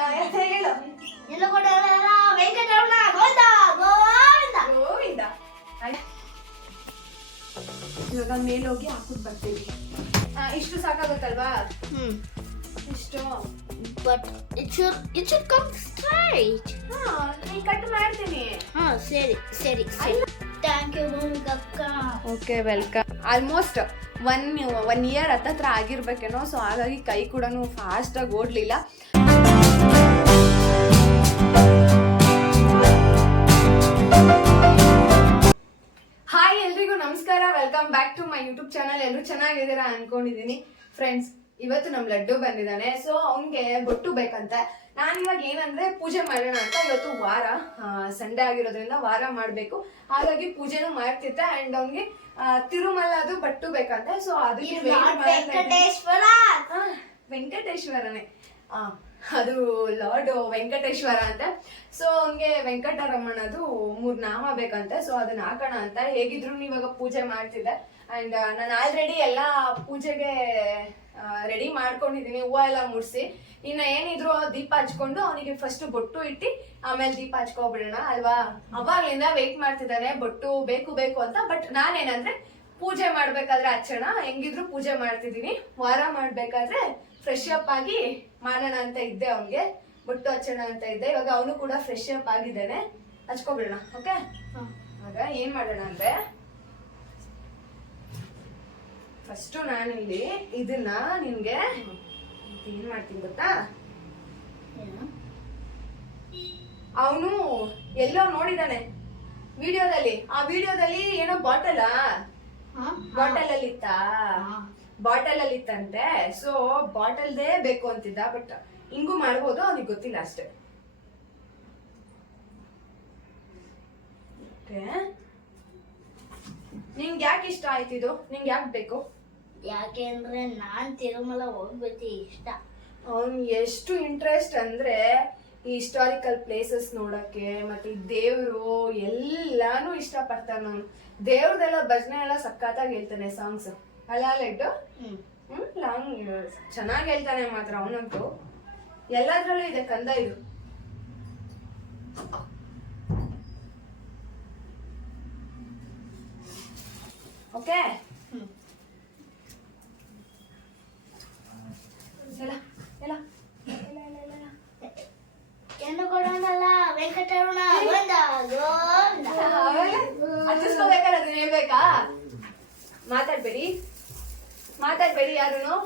ಹೇಳು? ವೆಂಕಟರಮಣ ಗೋವಿಂದ ಗೋವಿಂದ. ಇವಾಗ ಮೇಲೋಗಿ ಹಾಕ್ಬಿಟ್ಟು ಬರ್ತೀವಿ ಇಷ್ಟು ಸಾಕಾಗುತ್ತಲ್ವಾ? ಹ್ಮ್. ಇಷ್ಟು. But it should it should come straight ಹಾ ನೀ ಕಟ್ ಮಾಡ್ತೀನಿ. ಹಾ ಸರಿ ಸರಿ ಸರಿ. ಥ್ಯಾಂಕ್ ಯು ಭೂಮಿಕಾ ಅಕ್ಕ okay welcome almost one one year ಹತ್ತತ್ರ ಆಗಿರ್ಬೇಕೇನೋ ಸೊ ಹಾಗಾಗಿ ಕೈ ಕೂಡ ಫಾಸ್ಟಾಗಿ ಓಡಲಿಲ್ಲ. ಹಾಯ್ ಎಲ್ರಿಗೂ ನಮಸ್ಕಾರ welcome back to my YouTube channel ಎಲ್ಲರೂ ಚೆನ್ನಾಗಿದ್ದೀರಾ ಅನ್ಕೊಂಡಿದೀನಿ ಫ್ರೆಂಡ್ಸ್ ಇವತ್ತು ನಮ್ ಲಡ್ಡು ಬಂದಿದ್ದಾನೆ. ಸೊ ಅವ್ನಿಗೆ ಬೊಟ್ಟು ಬೇಕಂತೆ. ನಾನು ಇವಾಗ ಏನಂದ್ರೆ ಪೂಜೆ ಮಾಡೋಣ ಅಂತ ಇವತ್ತು ವಾರ ಸಂಡೆ ಆಗಿರೋದ್ರಿಂದ ವಾರ ಮಾಡ್ಬೇಕು. ಹಾಗಾಗಿ ಪೂಜೆನೂ ಮಾಡ್ತಿದ್ದೆ ಅಂಡ್ ಅವ್ನ್ಗೆ ತಿರುಮಲ ಅದು ಬಟ್ಟು ಬೇಕಂತೆ. ಸೊ ಆ, ವೆಂಕಟೇಶ್ವರನೇ. ಆ, ಅದು ಲಾರ್ಡ್ ವೆಂಕಟೇಶ್ವರ ಅಂತ. ಸೊ ಅವ್ನಿಗೆ ವೆಂಕಟರಮಣದು ಮೂರ್ ನಾಮ ಬೇಕಂತೆ. ಸೊ ಅದನ್ನ ಹಾಕೋಣ ಅಂತ ಹೇಗಿದ್ರು ಇವಾಗ ಪೂಜೆ ಮಾಡ್ತಿದ್ದೆ. ಅಂಡ್ ನಾನು ಆಲ್ರೆಡಿ ಎಲ್ಲ ಪೂಜೆಗೆ ರೆಡಿ ಮಾಡ್ಕೊಂಡಿದ್ದೀನಿ ಹೂವ ಎಲ್ಲ ಮುಡ್ಸಿ. ಇನ್ನ ಏನಿದ್ರು ದೀಪ ಹಚ್ಕೊಂಡು ಅವನಿಗೆ ಫಸ್ಟ್ ಬೊಟ್ಟು ಇಟ್ಟು ಆಮೇಲೆ ದೀಪ ಹಚ್ಕೊಬಿಡೋಣ ಅಲ್ವಾ? ಅವಾಗ್ಲಿಂದ ವೆಯ್ಟ್ ಮಾಡ್ತಿದ್ದಾನೆ. ಬೊಟ್ಟು ಬೇಕು ಬೇಕು ಅಂತ. ಬಟ್ ನಾನೇನಂದ್ರೆ ಪೂಜೆ ಮಾಡ್ಬೇಕಾದ್ರೆ ಹಚ್ಚೋಣ. ಹೆಂಗಿದ್ರು ಪೂಜೆ ಮಾಡ್ತಿದೀನಿ ವಾರ ಮಾಡ್ಬೇಕಾದ್ರೆ ಫ್ರೆಶ್ ಅಪ್ ಆಗಿ ಮಾಡೋಣ ಅಂತ ಇದ್ದೆ ಅವನಿಗೆ. ಬೊಟ್ಟು ಹಚ್ಚೋಣ ಅಂತ ಇದ್ದೆ. ಇವಾಗ ಅವನು ಕೂಡ ಫ್ರೆಶ್ ಅಪ್ ಆಗಿದ್ದಾನೆ. ಹಚ್ಕೊಬಿಡೋಣ ಓಕೆ ಆಗ ಏನ್ ಮಾಡೋಣ ಅಂದ್ರೆ ಫಸ್ಟ್ ನಾನಿಲ್ಲಿ ಇದನ್ನ ನಿನ್ಗೆ ಏನ್ ಮಾಡ್ತೀನಿ ಗೊತ್ತಾ? ಅವನು ಎಲ್ಲೋ ನೋಡಿದಾನೆ ವಿಡಿಯೋದಲ್ಲಿ. ಆ ವಿಡಿಯೋದಲ್ಲಿ ಏನೋ ಬಾಟಲ್. ಬಾಟಲ್ ಅಲ್ಲಿ ಇತ್ತ ಬಾಟಲ್ ಅಲ್ಲಿ ಇತ್ತಂತೆ ಸೊ ಬಾಟಲ್ದೇ ಬೇಕು ಅಂತಿದ್ದ ಬಟ್ ಹಿಂಗೂ ಮಾಡ್ಬೋದು ಅವನಿಗೆ ಗೊತ್ತಿಲ್ಲ ಅಷ್ಟೇ. ನಿಂಗೆ ಯಾಕೆ ಇಷ್ಟ ಆಯ್ತಿದು? ನಿಂಗೆ ಯಾಕೆ ಬೇಕು? ಯಾಕೆಂದ್ರೆ ನಾನ್ ತಿರುಮಲ ಹೋಗ್ಬೇಕು ಇಷ್ಟ. ಅವನ್ ಎಷ್ಟು ಇಂಟ್ರೆಸ್ಟ್ ಅಂದ್ರೆ ಈ ಹಿಸ್ಟಾರಿಕಲ್ ಪ್ಲೇಸಸ್ ನೋಡಕ್ಕೆ ಮತ್ತೆ ಈ ದೇವ್ರು ಎಲ್ಲಾನು ಇಷ್ಟ ಪಡ್ತಾನ ಅವ್ನು. ದೇವ್ರದೆಲ್ಲ ಭಜನೆ ಎಲ್ಲ ಸಕ್ಕತ್ತಾಗಿ ಹೇಳ್ತಾನೆ ಸಾಂಗ್ಸ್ ಅಲ್ಲ ಲೈಟು ಹ್ಮ್. ಹ್ಮ್ ಲಾಂಗ್ ಚೆನ್ನಾಗಿ ಹೇಳ್ತಾನೆ ಮಾತ್ರ ಅವನಂತೂ. ಎಲ್ಲದ್ರಲ್ಲೂ ಇದೆ ಕಂದ ಇದು. ಓಕೆ ಹ್ಮ್ ಎಲ್ಲ ಎಲ್ಲ ಎಲ್ಲ ಎಲ್ಲ ಎಲ್ಲ ಏನು ಕೊಡೋಣಲ್ಲ ವೆಂಕಟರಮಣ ಗೋವಿಂದ ಗೋವಿಂದ ಆಮೇಲೆ ಹಚ್ಚಿಸ್ಕೋಬೇಕಾದ್ರೆ ಅದನ್ನ ಹೇಳ್ಬೇಕಾ? ಮಾತಾಡ್ಬೇಡಿ. ಮಾತಾಡ್ಬೇಡಿ ಯಾರುನು?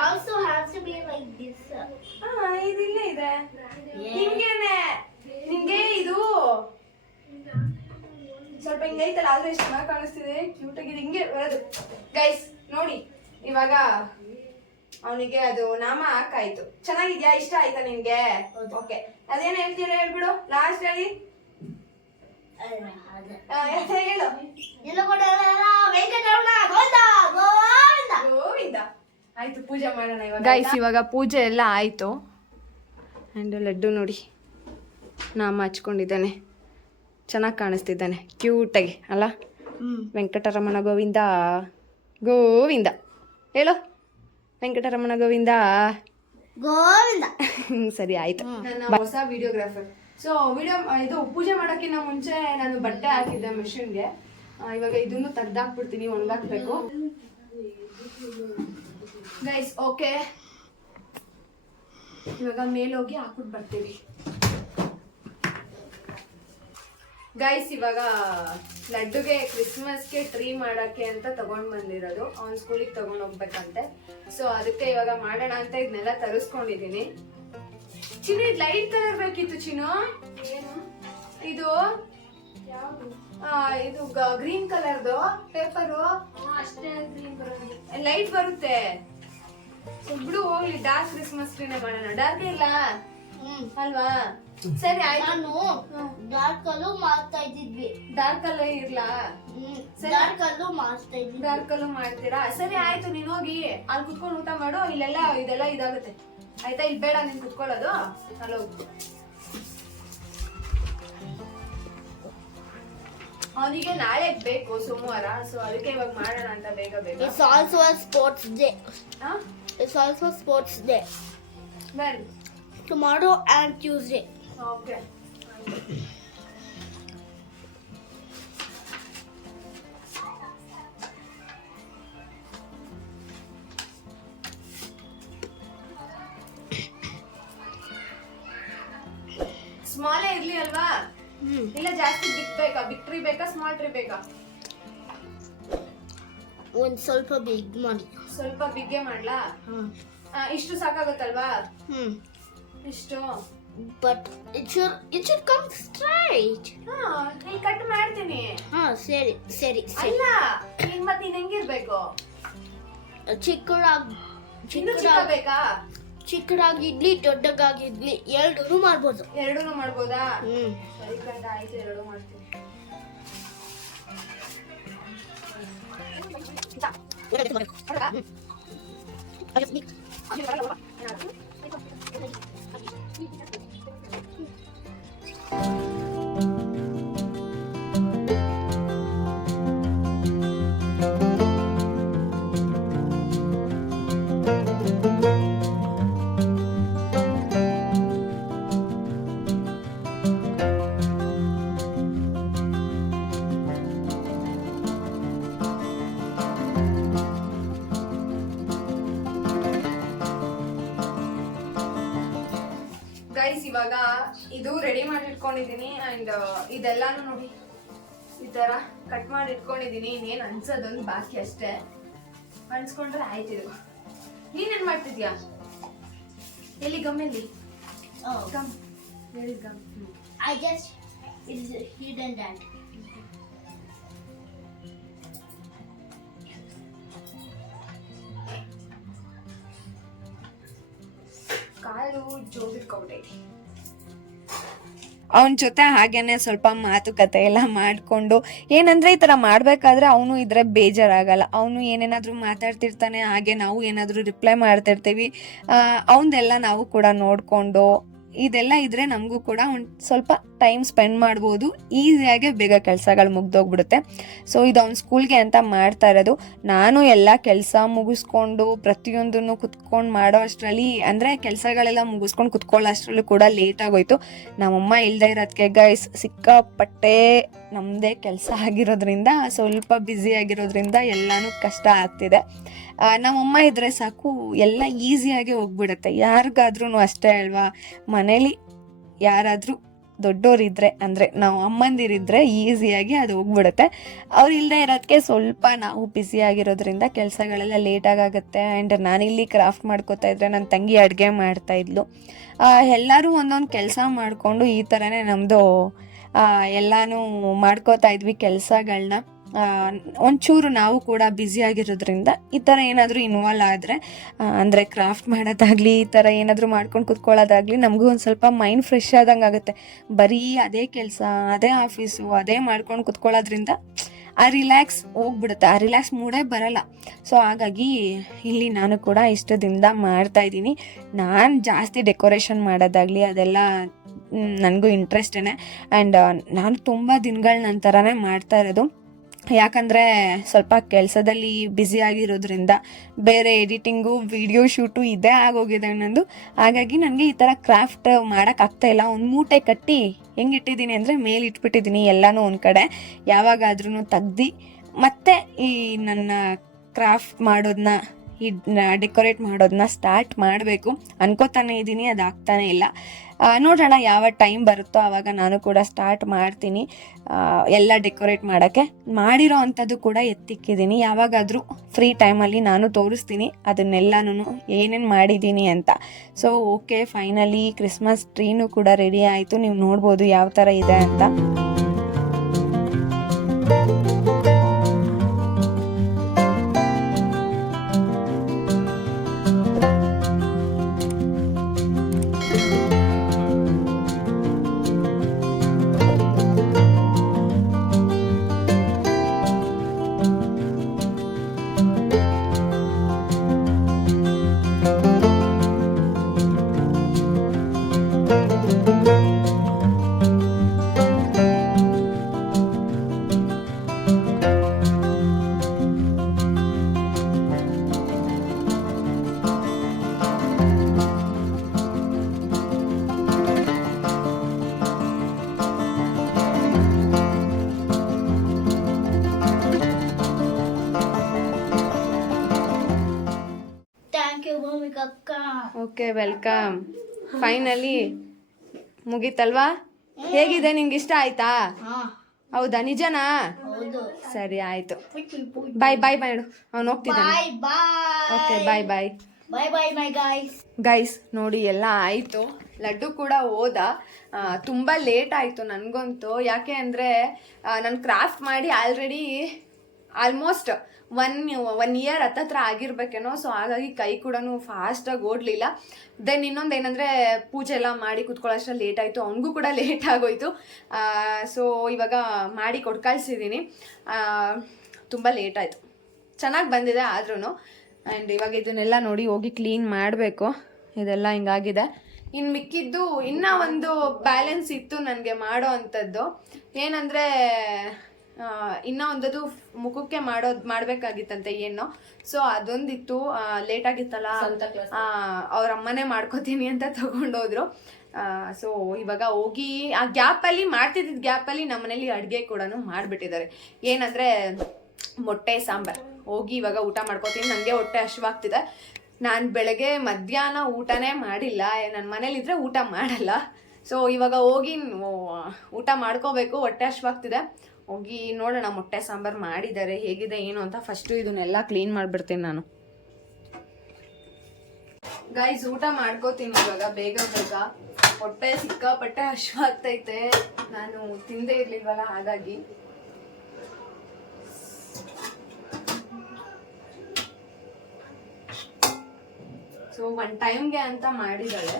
Also has to be like this. ಹಾ ಇದಿಲ್ಲೇ ಇದೆ ಹಿಂಗೇನೆ ನಿಮಗೆ ನಿಮ್ಗೆ ಇದು ಸ್ವಲ್ಪ ಹಿಂಗೈತಲ್ಲ ಆದ್ರೆ ಎಷ್ಟು ಚೆನ್ನಾಗಿ ಕಾಣಿಸ್ತಿದೆ. ಕ್ಯೂಟ್ ಆಗಿದೆ. ಹಿಂಗೆ ಬರೋದು ಗೈಸ್ ನೋಡಿ ಇವಾಗ ಅವನಿಗೆ ಅದು ನಾಮ ಹಾಕಾಯ್ತು. ಚೆನ್ನಾಗಿದ್ಯಾ? ಇಷ್ಟ ಆಯ್ತಾ ನಿನ್ಗೆ ಹೌದು. ಓಕೆ ಅದೇನು ಹೇಳ್ತೀರಾ ಹೇಳ್ಬಿಡು. ಲಾಸ್ಟ್ ಹೇಳಿ. ಆ, ಹೇಳು. ಎಲ್ಲ ವೆಂಕಟರಮಣ ಗೋವಿಂದ ಆಯ್ತು ಪೂಜೆ ಮಾಡೋಣ ಇವಾಗ ಗೈಸ್ ಇವಾಗ ಪೂಜೆ ಎಲ್ಲ ಆಯ್ತು. ಆ್ಯಂಡ್ ಲಡ್ಡು ನೋಡಿ ನಾಮ ಹಚ್ಕೊಂಡಿದ್ದಾನೆ. ಚೆನ್ನಾಗಿ ಕಾಣಿಸ್ತಿದ್ದಾನೆ ಕ್ಯೂಟಾಗಿ ಅಲ್ಲ? ವೆಂಕಟರಮಣ ಗೋವಿಂದ ಗೋವಿಂದ. ಹೇಳು ವೆಂಕಟರಮಣ ಗೋವಿಂದ. ಗೋವಿಂದ. ಹ್ಮ್, ಸರಿ ಆಯ್ತು. ಹೊಸ ವಿಡಿಯೋಗ್ರಾಫರ್ ಸೊ ವಿಡಿಯೋ ಇದು ಪೂಜೆ ಮಾಡೋಕ್ಕಿಂತ ಮುಂಚೆ ನಾನು ಬಟ್ಟೆ ಹಾಕಿದ್ದೆ ಮಿಷಿನ್ಗೆ ಇವಾಗ ಇದನ್ನು ತೆಗ್ದಾಕ್ಬಿಡ್ತೀನಿ ಒಣಗಾಕ್ಬೇಕು. ಗೈಸ್ ಓಕೆ ಇವಾಗ ಮೇಲೋಗಿ ಹಾಕ್ಬಿಟ್ಟು ಬರ್ತೀವಿ. ಗೈಸ್ ಇವಾಗ ಲಡ್ಡುಗೆ ಕ್ರಿಸ್ಮಸ್ಗೆ ಟ್ರೀ ಮಾಡೋಕ್ಕೆ ಅಂತ ತಗೊಂಡು ಬಂದಿರೋದು. ಅವ್ನ ಸ್ಕೂಲಿಗೆ ತಗೊಂಡು ಹೋಗ್ಬೇಕಂತೆ. ಸೊ ಅದಕ್ಕೆ ಇವಾಗ ಮಾಡೋಣ ಅಂತ ಇದನ್ನೆಲ್ಲ ತರಿಸ್ಕೊಂಡಿದ್ದೀನಿ ಚಿನ್ನು ಇದು ಲೈಟ್ ಕಲರ್ ಬೇಕಿತ್ತು ಚಿನ್ನು? ಇದು? ಇದು ಗ್ರೀನ್ ಕಲರ್ದು ಪೇಪರು ಅಷ್ಟೇ ಗ್ರೀನ್ ಬರೋದು. ಲೈಟ್ ಬರುತ್ತೆ. ಬಿಡು ಹೋಗ್ಲಿ. ಡಾರ್ಕ್ ಕ್ರಿಸ್ಮಸ್ ಟ್ರೀನೇ ಮಾಡೋಣ ಡಾರ್ಕ್ ಇಲ್ಲ? ಹ್ಮ್. ಅಲ್ವಾ? ಸರಿ ಆಯ್ತು. ನಾನು ಡಾರ್ಕ್ ಅಲ್ಲೂ ಮಾಡ್ತಾ ಇದ್ದಿದ್ವಿ. ಡಾರ್ಕ್ ಅಲ್ಲೇ ಇರ್ಲಾ. ಡಾರ್ಕ್ ಅಲ್ಲೂ ಮಾಡ್ತಾ ಇದ್ವಿ ಡಾರ್ಕ್ ಅಲ್ಲೂ ಮಾಡ್ತೀರಾ? ಸರಿ ಆಯ್ತು ನೀನು ಹೋಗಿ. ಅಲ್ಲಿ ಕುತ್ಕೊಂಡು ಊಟ ಮಾಡು. ಇಲ್ಲೆಲ್ಲ ಇದೆಲ್ಲ ಇದಾಗುತ್ತೆ. ಆಯ್ತಾ? ಇಲ್ಲಿ ಬೇಡ ನೀನು ಕುತ್ಕೊಳ್ಳೋದು. ಅಲ್ಲಿ ಹೋಗು ಅವನಿಗೆ ನಾಳೆ ಬೇಕು ಸೋಮವಾರ. ಸೊ ಅದಕ್ಕೆ ಇವಾಗ ಮಾಡೋಣ ಅಂತ ಬೇಗ ಬೇಗ. Sports day a sports. ಹಾ? It's also sports day. ಬನ್ನಿ Tomorrow and Tuesday. ಓಕೆ ಸ್ಮಾಲೇ ಇರ್ಲಿ ಅಲ್ವಾ? Hmm. ಇಲ್ಲ ಜಾಸ್ತಿ ಬಿಗ್ ಬೇಕಾ? ಬಿಗ್ ಟ್ರೀ ಬೇಕಾ? ಸ್ಮಾಲ್ ಟ್ರೀ ಬೇಕಾ? ಒಂದ್ ಸ್ವಲ್ಪ ಬಿಗ್ ಮಾಡಿ. ಸ್ವಲ್ಪ ಬಿಗ್ಗೆ ಮಾಡ್ಲಾ? ಆ, ಇಷ್ಟು ಸಾಕಾಗುತ್ತಲ್ವಾ? ಹ್ಮ್. ಇಷ್ಟು? But it should come straight ಹಾ ಇಲ್ಲಿ ಕಟ್ ಮಾಡ್ತೀನಿ. ಹಾ ಸರಿ ಸರಿ ಸರಿ. ಅಲ್ಲ ಈಗ ಮತ್ತೆ ನೀನ್ ಹೆಂಗಿರ್ಬೇಕು? ಚಿಕ್ಕದಾಗಿ ಇನ್ನು ಚಿಕ್ಕ ಚಿಕ್ಕದಾಗಿ ಬೇಕಾ ಚಿಕ್ಕದಾಗಿಡ್ಲಿ ದೊಡ್ಡಗಾಗಿಡ್ಲಿ ಎರಡೂ ಮಾಡ್ಬೋದು. ಎರಡೂನು ಮಾಡ್ಬೋದಾ? ಹ್ಮ್. ಸರಿ ಕಂಡ ಆಯ್ತು ಎರಡು ಮಾಡ್ತೀನಿ. 我这个没什么它是啥？嗯。它就是 miko 吧 ಇದು ರೆಡಿ ಮಾಡಿ ಇಟ್ಕೊಂಡಿದ್ದೀನಿ ಅಂಡ್ ಇದೆಲ್ಲಾನು ನೋಡಿ ಈ ತರ ಕಟ್ ಮಾಡಿ ಇಟ್ಕೊಂಡಿದೀನಿ ಇನ್ನೇನ್ ಅನ್ಸೋದೊಂದು ಬಾಕಿ ಅಷ್ಟೇ. ಅನ್ಸ್ಕೊಂಡ್ರೆ ಆಯ್ತಿದು ನೀನೇನು ಮಾಡ್ತಿದ್ಯಾ? ಎಲ್ಲಿ ಗಮ್ ಎಲ್ಲಿ ಗಮ್ ಎಲ್ಲಿ gum I guess it's hidden that ಕಾಲು ಜೋಗಿಟ್ಕೊಬಿಟ್ಟೈತಿ. ಅವನ ಜೊತೆ ಹಾಗೇನೆ ಸ್ವಲ್ಪ ಮಾತುಕತೆ ಎಲ್ಲ ಮಾಡಿಕೊಂಡು, ಏನಂದ್ರೆ ಈ ಥರ ಮಾಡಬೇಕಾದ್ರೆ ಅವನು ಇದ್ರೆ ಬೇಜಾರಾಗಲ್ಲ. ಅವನು ಏನೇನಾದರೂ ಮಾತಾಡ್ತಿರ್ತಾನೆ, ಹಾಗೆ ನಾವು ಏನಾದರೂ ರಿಪ್ಲೈ ಮಾಡ್ತಿರ್ತೀವಿ. ಅವನ್ನೆಲ್ಲ ನಾವು ಕೂಡ ನೋಡಿಕೊಂಡು ಇದೆಲ್ಲ ಇದ್ರೆ ನಮಗೂ ಕೂಡ ಒಂದು ಸ್ವಲ್ಪ ಟೈಮ್ ಸ್ಪೆಂಡ್ ಮಾಡ್ಬೋದು. ಈಸಿಯಾಗಿ ಬೇಗ ಕೆಲಸಗಳು ಮುಗ್ದೋಗ್ಬಿಡುತ್ತೆ. ಸೊ ಇದು ಅವ್ನು ಸ್ಕೂಲ್ಗೆ ಅಂತ ಮಾಡ್ತಾ ಇರೋದು. ನಾನು ಎಲ್ಲ ಕೆಲಸ ಮುಗಿಸ್ಕೊಂಡು ಪ್ರತಿಯೊಂದನ್ನು ಕುತ್ಕೊಂಡು ಮಾಡೋ ಅಷ್ಟರಲ್ಲಿ ಅಂದರೆ ಕೆಲಸಗಳೆಲ್ಲ ಮುಗಿಸ್ಕೊಂಡು ಕುತ್ಕೊಳ್ಳೋ ಅಷ್ಟರಲ್ಲೂ ಕೂಡ ಲೇಟ್ ಆಗೋಯ್ತು. ನಮ್ಮಮ್ಮ ಇಲ್ಲದೇ ಇರೋದಕ್ಕೆ ಗೈಸ್ ಸಿಕ್ಕಾಪಟ್ಟೆ ನಮ್ಮದೇ ಕೆಲಸ ಆಗಿರೋದ್ರಿಂದ, ಸ್ವಲ್ಪ ಆಗಿರೋದ್ರಿಂದ ಎಲ್ಲನೂ ಕಷ್ಟ ಆಗ್ತಿದೆ. ನಮ್ಮಮ್ಮ ಇದ್ರೆ ಸಾಕು, ಎಲ್ಲ ಈಸಿಯಾಗಿ ಹೋಗ್ಬಿಡುತ್ತೆ. ಯಾರಿಗಾದ್ರೂ ಅಷ್ಟೇ ಅಲ್ವಾ? ಮನೇಲಿ ಯಾರಾದರೂ ದೊಡ್ಡೋರಿದ್ರೆ ಅಂದರೆ ನಾವು ಅಮ್ಮಂದಿರಿದ್ರೆ ಈಸಿಯಾಗಿ ಅದು ಹೋಗ್ಬಿಡುತ್ತೆ. ಅವ್ರು ಇಲ್ಲದೆ ಇರೋದಕ್ಕೆ ಸ್ವಲ್ಪ ನಾವು ಬ್ಯುಸಿ ಆಗಿರೋದ್ರಿಂದ ಕೆಲಸಗಳೆಲ್ಲ ಲೇಟಾಗಿ ಆಗುತ್ತೆ ಆ್ಯಂಡ್ ನಾನಿಲ್ಲಿ ಕ್ರಾಫ್ಟ್ ಮಾಡ್ಕೋತಾ ಇದ್ರೆ ನನ್ನ ತಂಗಿ ಅಡುಗೆ ಮಾಡ್ತಾಯಿದ್ಲು ಎಲ್ಲರೂ ಒಂದೊಂದು ಕೆಲಸ ಮಾಡಿಕೊಂಡು ಈ ಥರನೇ ನಮ್ಮದು ಎಲ್ಲನೂ ಮಾಡ್ಕೋತಾ ಇದ್ವಿ ಕೆಲಸಗಳನ್ನ ಒಂಚೂರು ನಾವು ಕೂಡ ಆಗಿರೋದ್ರಿಂದ ಈ ಥರ ಏನಾದರೂ ಇನ್ವಾಲ್ವ್ ಆದರೆ ಅಂದರೆ ಕ್ರಾಫ್ಟ್ ಮಾಡೋದಾಗಲಿ, ಈ ಥರ ಏನಾದರೂ ಮಾಡ್ಕೊಂಡು ಕುತ್ಕೊಳ್ಳೋದಾಗಲಿ ನಮಗೂ ಒಂದು ಸ್ವಲ್ಪ ಮೈಂಡ್ ಫ್ರೆಶ್ ಆದಂಗೆ ಆಗುತ್ತೆ ಬರೀ ಅದೇ ಕೆಲಸ, ಅದೇ ಆಫೀಸು ಅದೇ ಮಾಡ್ಕೊಂಡು ಕುತ್ಕೊಳ್ಳೋದ್ರಿಂದ ಆ ರಿಲ್ಯಾಕ್ಸ್ ಹೋಗ್ಬಿಡುತ್ತೆ. ಆ ರಿಲ್ಯಾಕ್ಸ್ ಮೂಡೇ ಬರಲ್ಲ. ಸೊ ಹಾಗಾಗಿ ಇಲ್ಲಿ ನಾನು ಕೂಡ ಇಷ್ಟದಿಂದ ಮಾಡ್ತಾ ಇದ್ದೀನಿ. ನಾನು ಜಾಸ್ತಿ ಡೆಕೋರೇಷನ್ ಮಾಡೋದಾಗಲಿ ಅದೆಲ್ಲ ನನಗೂ ಇಂಟ್ರೆಸ್ಟೇ ಆ್ಯಂಡ್ ನಾನು ತುಂಬ ದಿನಗಳ ನಂತರನೇ ಮಾಡ್ತಾ ಇರೋದು. ಯಾಕಂದರೆ ಸ್ವಲ್ಪ ಕೆಲಸದಲ್ಲಿ ಬ್ಯುಸಿ ಆಗಿರೋದ್ರಿಂದ ಬೇರೆ ಎಡಿಟಿಂಗು ವಿಡಿಯೋ ಶೂಟು ಇದೇ ಆಗೋಗಿದೆ ನನ್ನದು ಹಾಗಾಗಿ ನನಗೆ ಈ ಥರ ಕ್ರಾಫ್ಟ್ ಮಾಡೋಕ್ಕಾಗ್ತಾಯಿಲ್ಲ ಒಂದು ಮೂಟೆ ಕಟ್ಟಿ ಹೆಂಗೆ ಇಟ್ಟಿದ್ದೀನಿ ಅಂದರೆ ಮೇಲೆ ಇಟ್ಬಿಟ್ಟಿದ್ದೀನಿ ಎಲ್ಲನೂ ಒಂದು ಕಡೆ. ಯಾವಾಗಾದ್ರೂ ತೆಗ್ದು, ಮತ್ತೆ ಈ ನನ್ನ ಕ್ರಾಫ್ಟ್ ಮಾಡೋದನ್ನ ಈ ಡೆಕೋರೇಟ್ ಮಾಡೋದನ್ನ ಸ್ಟಾರ್ಟ್ ಮಾಡಬೇಕು. ಅನ್ಕೋತಾನೆ ಇದ್ದೀನಿ ಅದು ಆಗ್ತಾನೆ ಇಲ್ಲ. ನೋಡೋಣ ಯಾವ ಟೈಮ್ ಬರುತ್ತೋ ಆವಾಗ ನಾನು ಕೂಡ ಸ್ಟಾರ್ಟ್ ಮಾಡ್ತೀನಿ. ಎಲ್ಲ ಡೆಕೋರೇಟ್ ಮಾಡೋಕ್ಕೆ. ಮಾಡಿರೋ ಅಂಥದ್ದು ಕೂಡ ಎತ್ತಿಕ್ಕಿದ್ದೀನಿ. ಯಾವಾಗಾದರೂ ಫ್ರೀ ಟೈಮಲ್ಲಿ ನಾನು ತೋರಿಸ್ತೀನಿ. ಅದನ್ನೆಲ್ಲನೂ ಏನೇನು ಮಾಡಿದ್ದೀನಿ ಅಂತ. ಸೊ ಓಕೆ ಫೈನಲಿ ಕ್ರಿಸ್ಮಸ್ ಟ್ರೀನು ಕೂಡ ರೆಡಿ ಆಯಿತು. ನೀವು ನೋಡ್ಬೋದು ಯಾವ ಥರ ಇದೆ ಅಂತ. ಓಕೆ ವೆಲ್ಕಮ್ ಫೈನಲಿ ಮುಗೀತಲ್ವಾ? ಹೇಗಿದೆ ನಿಂಗೆ ಇಷ್ಟ ಆಯ್ತಾ ಹೌದಾ ನಿಜನಾ? ಸರಿ ಆಯ್ತು. ಬಾಯ್ ಬಾಯ್ ಬಾಯ್ ಮಾಡು. ಅವ್ನು ಹೋಗ್ತಿದ್ದಾನೆ. Bye bye okay bye bye bye bye my guys guys ನೋಡಿ ಎಲ್ಲ ಆಯಿತು. ಲಡ್ಡು ಕೂಡ ಹೋದ. ತುಂಬಾ ತುಂಬ ಲೇಟ್ ಆಯ್ತು ನನಗಂತೂ. ಯಾಕೆ ಅಂದರೆ ನಾನು ಕ್ರಾಫ್ಟ್ ಮಾಡಿ already almost one one year ಹತ್ತತ್ರ ಆಗಿರ್ಬೇಕೇನೋ ಸೊ ಹಾಗಾಗಿ ಕೈ ಕೂಡ ಫಾಸ್ಟಾಗಿ ಓಡಲಿಲ್ಲ. ದೆನ್ ಇನ್ನೊಂದು ಏನಂದರೆ, ಪೂಜೆ ಎಲ್ಲ ಮಾಡಿ ಕುತ್ಕೊಳ್ಳೋಷ್ಟು ಲೇಟ್ ಆಯಿತು, ಅವನಿಗೂ ಕೂಡ ಲೇಟ್ ಆಗೋಯ್ತು. ಸೊ ಇವಾಗ ಮಾಡಿ ಕೊಟ್ಟು ತುಂಬ ಲೇಟ್ ಆಯಿತು. ಚೆನ್ನಾಗಿ ಬಂದಿದೆ ಆದ್ರೂ ಆ್ಯಂಡ್ ಇವಾಗ ಇದನ್ನೆಲ್ಲ ನೋಡಿ ಹೋಗಿ ಕ್ಲೀನ್ ಮಾಡಬೇಕು. ಇದೆಲ್ಲ ಹಿಂಗಾಗಿದೆ. ಇನ್ನು ಮಿಕ್ಕಿದ್ದು ಇನ್ನೂ ಒಂದು ಬ್ಯಾಲೆನ್ಸ್ ಇತ್ತು ನನಗೆ ಮಾಡೋ ಅಂಥದ್ದು. ಏನಂದರೆ ಇನ್ನೂ ಒಂದದು ಮುಖಕ್ಕೆ ಮಾಡೋದು ಮಾಡಬೇಕಾಗಿತ್ತಂತೆ ಏನೋ. ಸೊ ಅದೊಂದಿತ್ತು. ಲೇಟ್ ಆಗಿತ್ತಲ್ಲ. ಅವ್ರ ಅಮ್ಮನೇ ಮಾಡ್ಕೋತೀನಿ ಅಂತ ತಗೊಂಡೋದ್ರು. ಸೊ ಇವಾಗ ಹೋಗಿ ಆ ಗ್ಯಾಪಲ್ಲಿ ಮಾಡ್ತಿದ್ದ ಗ್ಯಾಪಲ್ಲಿ ನಮ್ಮ ಮನೇಲಿ ಅಡುಗೆ ಕೂಡ ಮಾಡಿಬಿಟ್ಟಿದ್ದಾರೆ. ಏನಂದರೆ ಮೊಟ್ಟೆ ಸಾಂಬಾರ್. ಹೋಗಿ ಇವಾಗ ಊಟ ಮಾಡ್ಕೋತೀನಿ. ನನಗೆ ಹೊಟ್ಟೆ ಹಶ್ವಾಗ್ತಿದೆ. ನಾನು ಬೆಳಗ್ಗೆ ಮಧ್ಯಾಹ್ನ ಊಟನೇ ಮಾಡಿಲ್ಲ. ನನ್ನ ಮನೇಲಿದ್ರೆ ಊಟ ಮಾಡಲ್ಲ. ಸೊ ಇವಾಗ ಹೋಗಿ ಊಟ ಮಾಡ್ಕೋಬೇಕು. ಹೊಟ್ಟೆ ಹಶ್ವಾಗ್ತಿದೆ. ಹೋಗಿ ನೋಡೋಣ, ಮೊಟ್ಟೆ ಸಾಂಬಾರು ಮಾಡಿದ್ದಾರೆ, ಹೇಗಿದೆ, ಏನು ಅಂತ ಫಸ್ಟು ಇದನ್ನೆಲ್ಲ ಕ್ಲೀನ್ ಮಾಡಿಬಿಡ್ತೀನಿ ನಾನು. ಗೈಸ್ ಊಟ ಮಾಡ್ಕೋತೀನಿ ಇವಾಗ, ಬೇಗ ಬೇಗ. ಹೊಟ್ಟೆ ಸಿಕ್ಕಾಪಟ್ಟೆ ಹಶ್ವಾಗ್ತೈತೆ ನಾನು ತಿಂದೇ ಇರ್ಲಿಲ್ವಲ್ಲ, ಹಾಗಾಗಿ. ಸೊ ಒನ್ ಟೈಮ್ಗೆ ಅಂತ ಮಾಡಿದಾಳೆ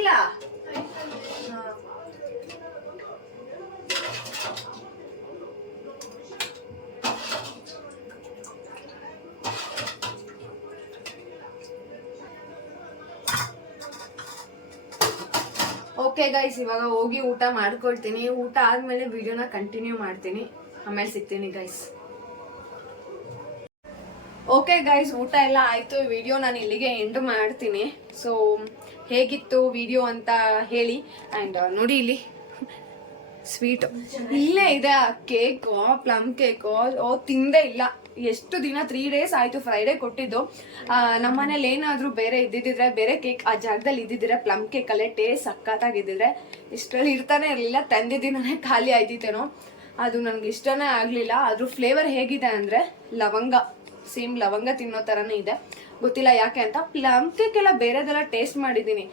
ಚೀನು ಮೊಟ್ಟೆ ಇಲ್ಲ ಓಕೆ ಗೈಸ್ ಇವಾಗ ಹೋಗಿ ಊಟ ಮಾಡ್ಕೊಳ್ತೀನಿ. ಊಟ ಆದ್ಮೇಲೆ ವಿಡಿಯೋನ ಕಂಟಿನ್ಯೂ ಮಾಡ್ತೀನಿ. ಆಮೇಲೆ ಸಿಗ್ತೀನಿ ಗೈಸ್ ಓಕೆ ಗೈಸ್ ಊಟ ಎಲ್ಲ ಆಯಿತು. ವಿಡಿಯೋ ನಾನು ಇಲ್ಲಿಗೆ ಎಂಡ್ ಮಾಡ್ತೀನಿ. ಸೊ ಹೇಗಿತ್ತು ವಿಡಿಯೋ ಅಂತ ಹೇಳಿ. ಆ್ಯಂಡ್ ನೋಡಿ ಇಲ್ಲಿ. ಸ್ವೀಟ್ ಇಲ್ಲೇ ಇದೆ ಆ ಕೇಕು ಪ್ಲಮ್ ಕೇಕು ಓ ತಿಂದೇ ಇಲ್ಲ. ಎಷ್ಟು ದಿನ ತ್ರೀ ಡೇಸ್ ಆಯಿತು ಫ್ರೈಡೇ ಕೊಟ್ಟಿದ್ದು. ನಮ್ಮ ಮನೇಲಿ ಏನಾದರೂ ಬೇರೆ ಇದ್ದಿದ್ದಿದ್ರೆ ಬೇರೆ ಕೇಕ್ ಆ ಜಾಗದಲ್ಲಿ ಇದ್ದಿದ್ರೆ ಪ್ಲಮ್ ಕೇಕಲ್ಲೇ ಟೇಸ್ಟ್ ಸಕ್ಕತ್ತಾಗಿದ್ದರೆ ಇಷ್ಟರಲ್ಲಿ ಇರ್ತಾನೆ ಇರಲಿಲ್ಲ. ತಂದಿದ್ದಿನೇ ಖಾಲಿ ಆಯ್ತಿತ್ತೇನೋ. ಅದು ನನಗೆ ಇಷ್ಟನೇ ಆಗಲಿಲ್ಲ. ಅದ್ರ ಫ್ಲೇವರ್ ಹೇಗಿದೆ ಅಂದರೆ ಲವಂಗ. ಸೇಮ್ ಲವಂಗ ತಿನ್ನೋ ಥರನೇ ಇದೆ. ಗೊತ್ತಿಲ್ಲ ಯಾಕೆ ಅಂತ. ಪ್ಲಮ್ ಕೇಕ್ ಎಲ್ಲ ಬೇರೆದೆಲ್ಲ ಟೇಸ್ಟ್ ಮಾಡಿದ್ದೀನಿ.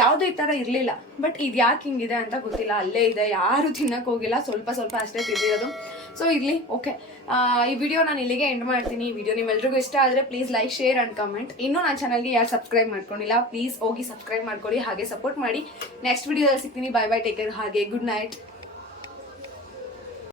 ಯಾವುದೇ ಈ ಥರ ಇರಲಿಲ್ಲ. ಬಟ್ ಇದು ಯಾಕೆ ಹಿಂಗಿದೆ ಅಂತ ಗೊತ್ತಿಲ್ಲ. ಅಲ್ಲೇ ಇದೆ. ಯಾರು ತಿನ್ನಕ್ಕೆ ಹೋಗಿಲ್ಲ. ಸ್ವಲ್ಪ ಸ್ವಲ್ಪ ಅಷ್ಟೇ ತಿಂದಿರೋದು. ಸೊ ಇರಲಿ. ಓಕೆ ಈ ವಿಡಿಯೋ ನಾನು ಇಲ್ಲಿಗೆ ಎಂಡ್ ಮಾಡ್ತೀನಿ. ಈ ವಿಡಿಯೋ ನಿಮ್ಮೆಲ್ರಿಗೂ ಇಷ್ಟ ಆದರೆ please like share and comment ಇನ್ನೂ ನನ್ನ ಚಾನಲ್ಗೆ ಯಾರು ಸಬ್ಸ್ಕ್ರೈಬ್ ಮಾಡ್ಕೊಂಡಿಲ್ಲ ಪ್ಲೀಸ್ ಹೋಗಿ ಸಬ್ಸ್ಕ್ರೈಬ್ ಮಾಡ್ಕೊಳ್ಳಿ. ಹಾಗೆ ಸಪೋರ್ಟ್ ಮಾಡಿ. ನೆಕ್ಸ್ಟ್ ವಿಡಿಯೋದಲ್ಲಿ ಸಿಗ್ತೀನಿ. ಬೈ ಬೈ ಟೇಕ್ ಹಾಗೆ ಗುಡ್ ನೈಟ್